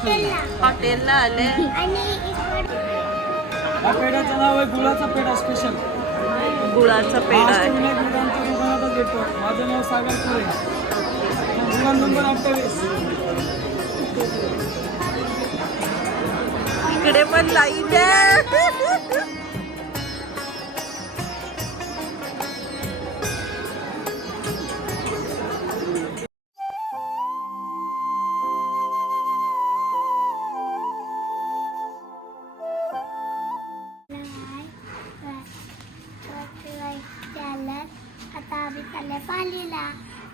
हॉटेलला आले. या पेढ्याचं नाव आहे गुळाचा पेढा स्पेशल. गुळाचा पेढा आहे. दुकानातच भेटतो. माझं नाव सागर पुरे, दुकान नंबर 28. इकडे पण लाईन आहे.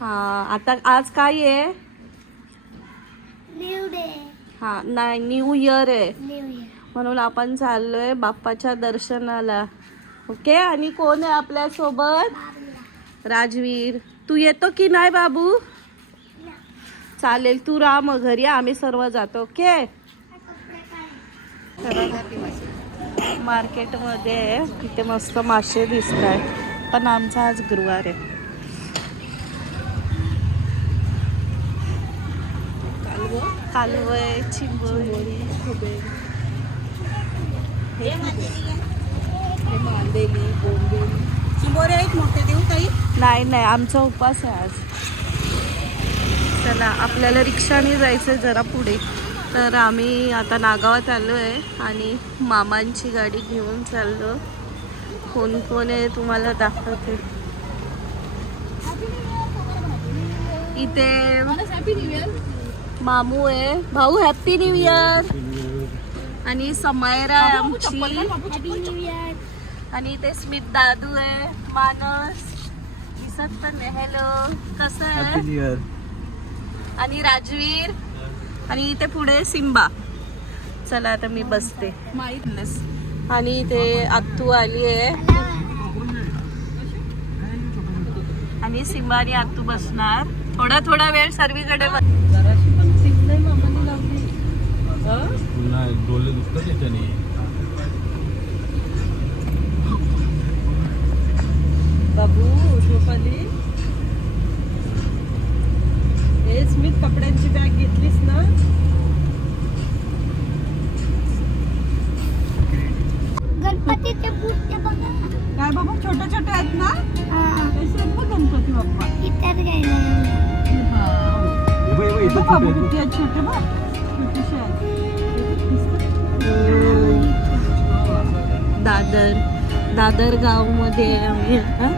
हा आता आज काय आहे? New day. हा नाही, न्यू इयर आहे, न्यू इयर. म्हणून आपण चाललोय बाप्पाच्या दर्शनाला. ओके. आणि कोण आहे आपल्या सोबत? राजवीर. तू येतो की नाही बाबू? चालेल, तू राहा मग घरी, आम्ही सर्व जातो. ओके. मार्केटमध्ये तिथे मस्त मासे दिसत आहेत, पण आमचा आज गुरुवार आहे. कालवय, चिंबोरी, चिंबोरे आहेत मोठे, देऊ काही? नाही नाही, आमचा उपवास आहे आज. चला, आपल्याला रिक्षाने जायचं आहे जरा पुढे. तर आम्ही आता नागावात आलो आहे आणि मामांची गाडी घेऊन चाललो. कोण कोण आहे तुम्हाला दाखवते. इथे मामू आहे, भाऊ हॅपी न्यू इयर. आणि समायरा आहे आमची, आणि इथे स्मित दादू आहे, मानस दिसत पण नाही. हॅलो, कसं आहे? आणि राजवीर, आणि इथे पुढे सिम्बा. चला आता मी बसते. आणि इथे आत्तू आली आहे, आणि सिम्बा आणि आत्तू बसणार. थोडा थोडा वेळ सर्वीकडे डोले दुखतात त्याच्याने. बाबू झोपाली. हे स्मित कपड्यांची बॅग घेतलीस ना? गणपतीचे मूर्ती बघा. काय बाबा, छोटे छोटे आहेत ना? हा. कसे आहेत बघ गणपती बाप्पा. इतर घ्यायला. बघ बाबू किती आहेत छोटे बघ, छोटेसे आहेत. दादर गाव मध्ये आम्ही आता.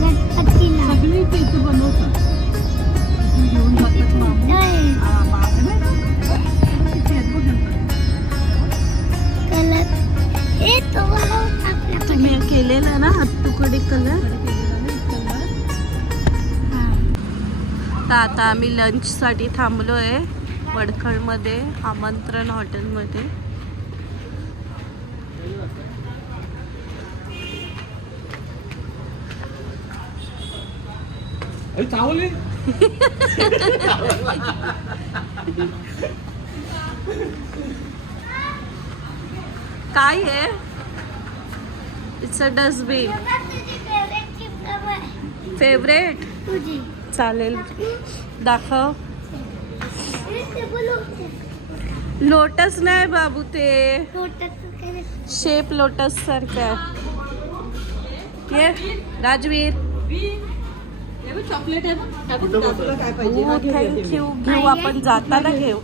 गणपतीला. सगळे ते इथे बनवतात. घेऊन जातात मामा. नाही. किती आहेत बघ गणपती. कलर. हे तो बनवून आपल्याकडे. तुम्ही केलेला ना हत्तूकडे कलर. तर आता आम्ही लंचसाठी थांबलो आहे वडखळमध्ये, आमंत्रण हॉटेलमध्ये. चावले. काय आहे? It's a dustbin. फेवरेट? तुझी. चालेल, दाखव. ते बोलू. लोटस नाही बाबू, ते लोटाचं काय? शेप लोटस सारखा. ये राजवीर. चॉकलेट आहे बघ. तुला काय पाहिजे? हो, थँक्यू. घेऊ आपण जाताना घेऊ.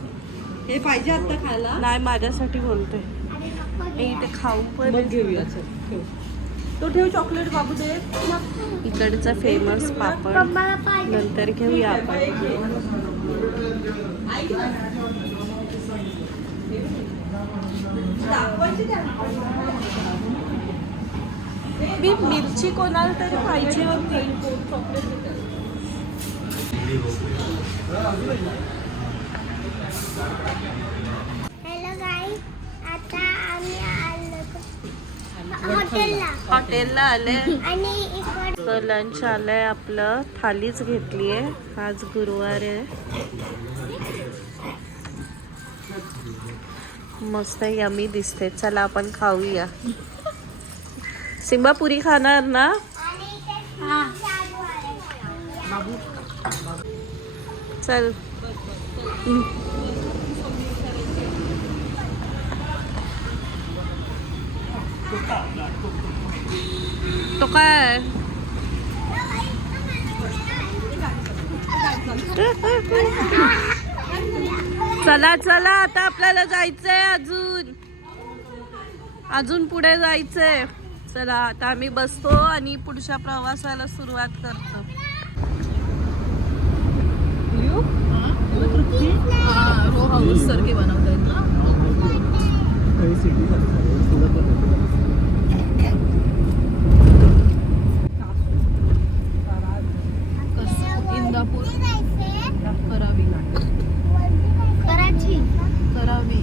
हे पाहिजे आता खायला? नाही, माझ्यासाठी बोलतोय. हे इथे खाऊ पण. मग घेऊया. चल ठेव. तो ठेव चॉकलेट बाबू दे. इकडचा फेमस पापड पप्पाला पाहिजे. नंतर घेऊया आपण. मी मिरची कोणाला तरी पाहिजे होती. हॅलो गाईस, आता आम्ही आलो हॉटेलला आले. आणि इकडे लंच आलंय आपलं. थालीच घेतली आहे, आज गुरुवार आहे. मस्त यमी दिसते. चला आपण खाऊया. सिम्बा पुरी खाणार ना? आणि ते चालू आहे. चल. तो काय? चला चला आता आपल्याला जायचंय अजून पुढे जायचंय. चला आता आम्ही बसतो आणि पुढच्या प्रवासाला सुरुवात करतो. रो हाऊस सारखे बनवतायत ना. इंदापूर करावी कराची. करावी.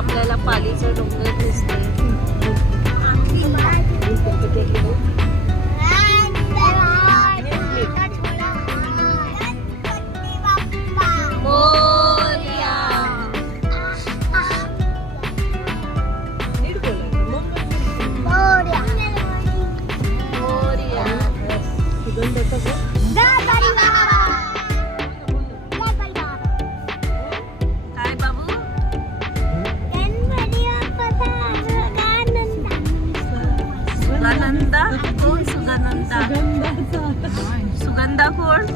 आपल्याला पालीचं डोंगर दिसतंय. काय बाबू? सुगंधा कोण? सुगंधा कोण?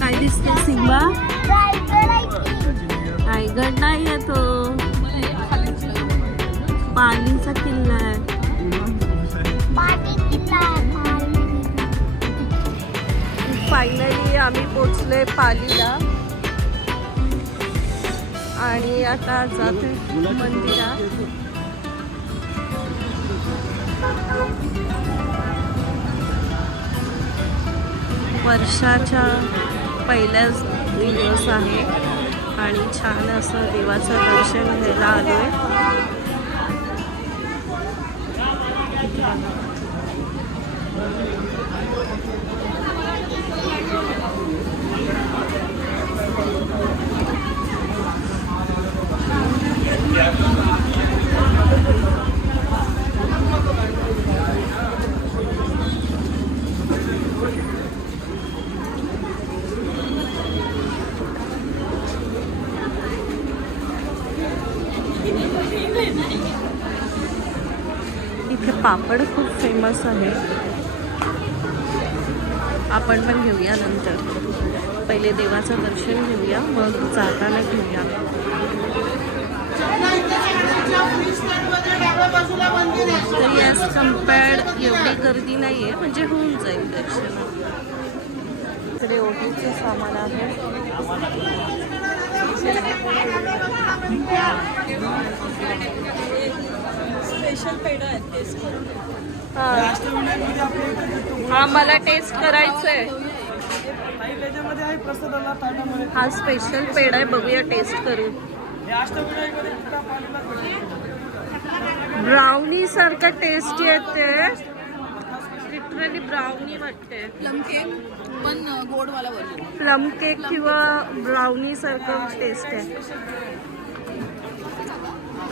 काय दिसते सिम्बा? रायगड नाही आहे तो, पालीचा किल्ला आहे. फायनली आम्ही पोचलोय पालीला आणि आता जाते मंदिरात. वर्षाच्या पहिलाच दिवस आहे आणि छान असं देवाचं दर्शन घ्यायला आलोय. इथे पापड खूप फेमस आहे. आपण पण घेऊया नंतर. पहिले देवाचं दर्शन घेऊया मग जाताना घेऊया. तरी ॲज कम्पेअर्ड एवढी गर्दी नाही आहे, म्हणजे होऊन जाईल दर्शन. इकडे ओटीचं सामान आहे. स्पेशल पेढा आहे, टेस्ट करून. हा मला टेस्ट करायचंय. त्याच्यामध्ये आहे प्रसादाला ताटामध्ये. हा स्पेशल पेढा आहे, बघूया टेस्ट करून. ब्राउनी सारखं टेस्ट येते, लिटरली ब्राउनी वाटते. प्लम केक पण गोडवाला वरती. प्लम केक किंवा ब्राउनी सारखं टेस्ट आहे.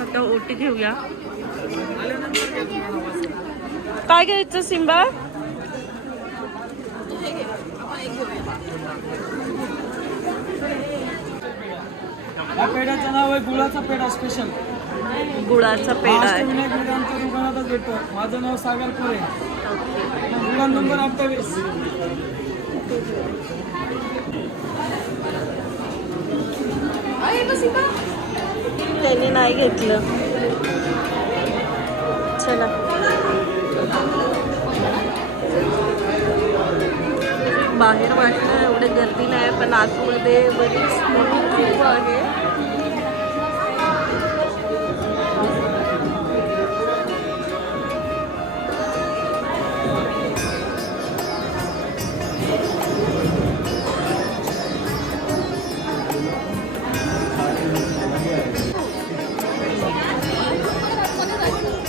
आता ओटी घेऊया. काय घ्यायचं सिम्बा? या पेढ्याचं नाव आहे गुळाचा पेढा स्पेशल. गुळाचा पेढा आहे. दुकानातच भेटतो. माझं नाव सागर कोरे. ओके. दुकान नंबर 28. त्यांनी नाही घेतलं. चला बाहेर वाटलं एवढे गर्दी नाही, पण आतमध्ये बरीच खूप आहे.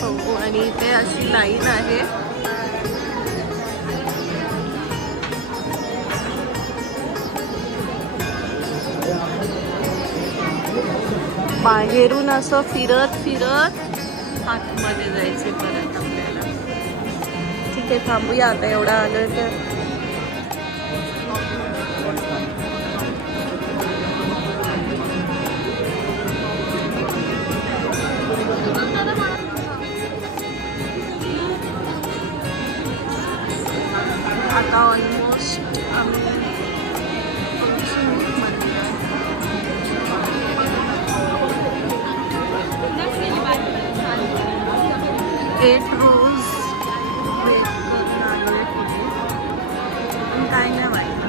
हो, आणि इथे अशी लाईन आहे. बाहेरून असं फिरत फिरत आतमध्ये जायचे परत आपल्याला. ठीक आहे, थांबूया आता एवढा आलं तर. आता ऑलमोस्ट आम्ही 8 रोज वेट करून आलो आहे पुढे, पण काय नाही वाटलं.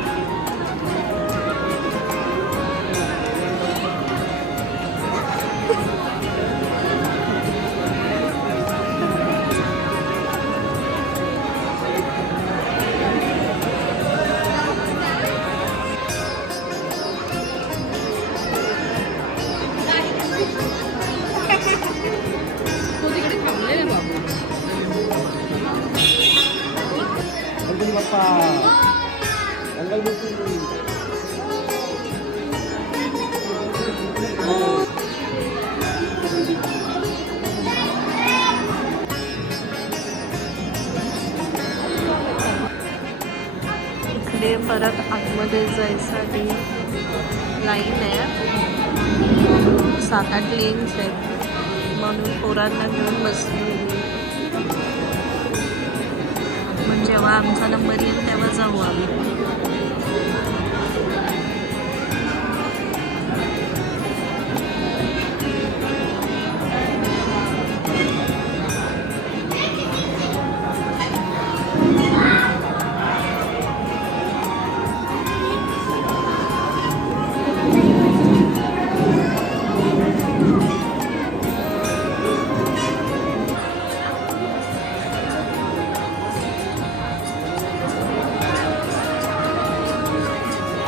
इकडे परत आतमध्ये जायसाठी लाईन आहे. 7-8 लेन्स आहेत, म्हणून पोरांना घेऊन बसली. मग जेव्हा आमचा नंबर येईल तेव्हा जाऊ आम्ही.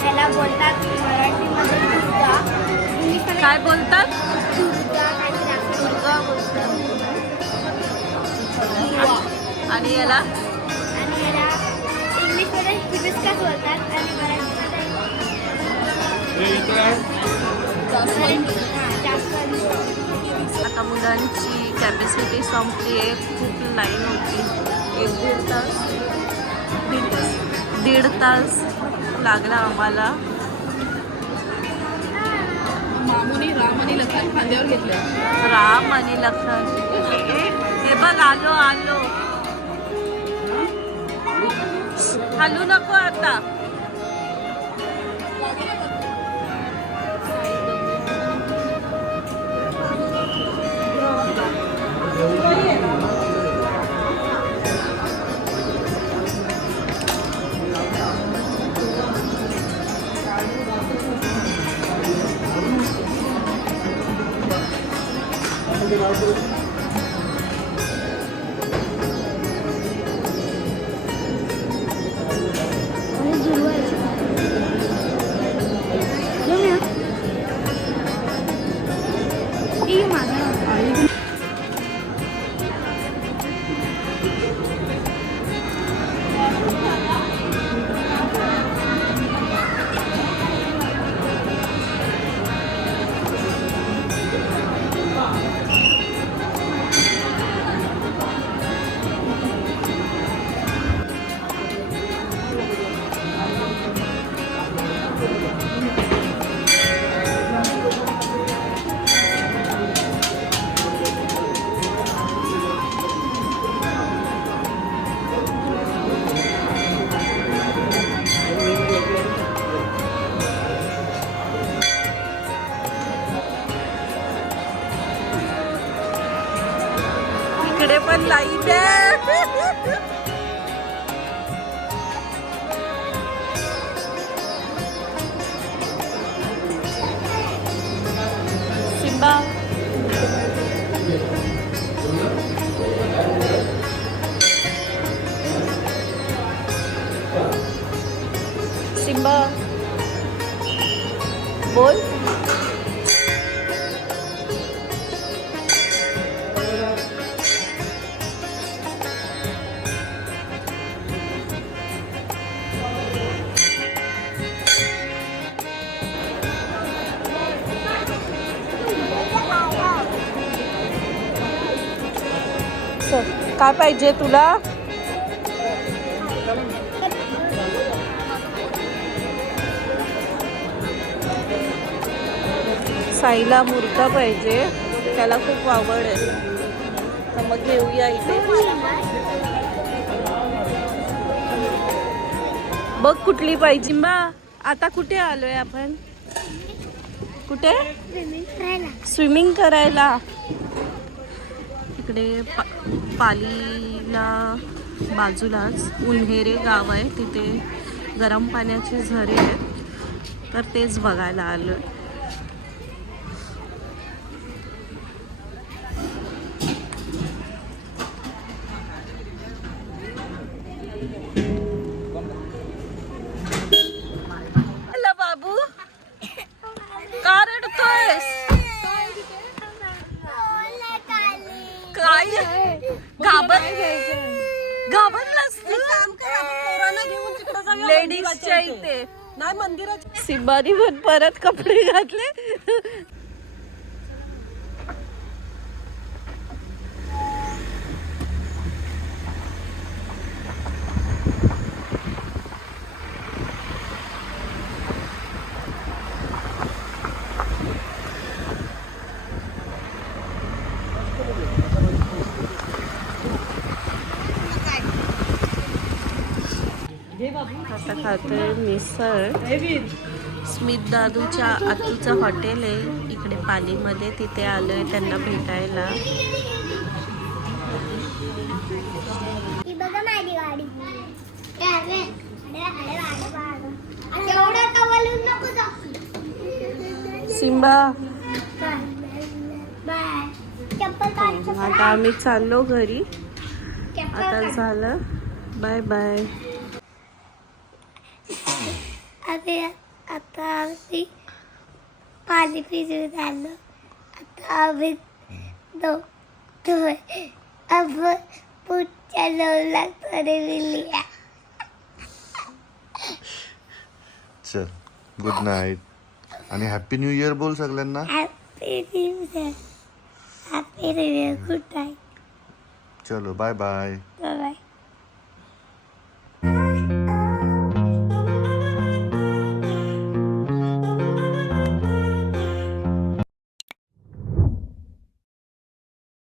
त्याला बोलतात मराठीमध्ये दुर्गा, इंग्लिशमध्ये काय बोलतात? दुर्गा काहीतरी असं. दुर्गा बोलतात. आणि याला आणि याला इंग्लिशमध्ये हिबिस्कस बोलतात आणि मराठीमध्ये जास्वंदी. आता मुलांची कॅपॅसिटी संपली आहे. खूप लाईन होती. 1-1.5 तास लागला आम्हाला. मामुनी राम आणि लखन खांद्यावर घेतले. राम आणि लखन. हे बघ, आलो आलो. हलू नको आता. आणि पण लाईट आहे. सिम्बा सिम्बा बोल. काय पाहिजे तुला? साईला मूर्ता पाहिजे, त्याला खूप आवड आहे, तर मग घेऊया इथे. बघ कुठली पाहिजे. बा आता कुठे आलोय आपण? कुठे? स्विमिंग करायला. इकडे पालीला बाजूलाच उन्हेरे गाव आहे, तिथे गरम पाण्याचे झरे आहेत, तर तेच बघायला आलोय. बाबू का रडतोयस? काय घाबरलास तू? लेडीजच्या इथे नाही मंदिरात. सिंबानी पण परत कपडे घातले. आता खातोय मिसळ. स्मित दादूच्या आतूचं हॉटेल आहे इकडे पालीमध्ये, तिथे आलोय त्यांना भेटायला. ही बघा माझी गाडी. सिम्बा चप्पल आता आम्ही चाललो घरी. आता झालं, बाय बाय. आता आम्ही पाणी पिऊन आलो. आता आम्ही आपण पुढच्या 9 लाख तरी मिळूया. चल गुड नाईट आणि हॅपी न्यू इयर बोल सगळ्यांना. Happy new year. Happy new year. Good night. चलो बाय बाय.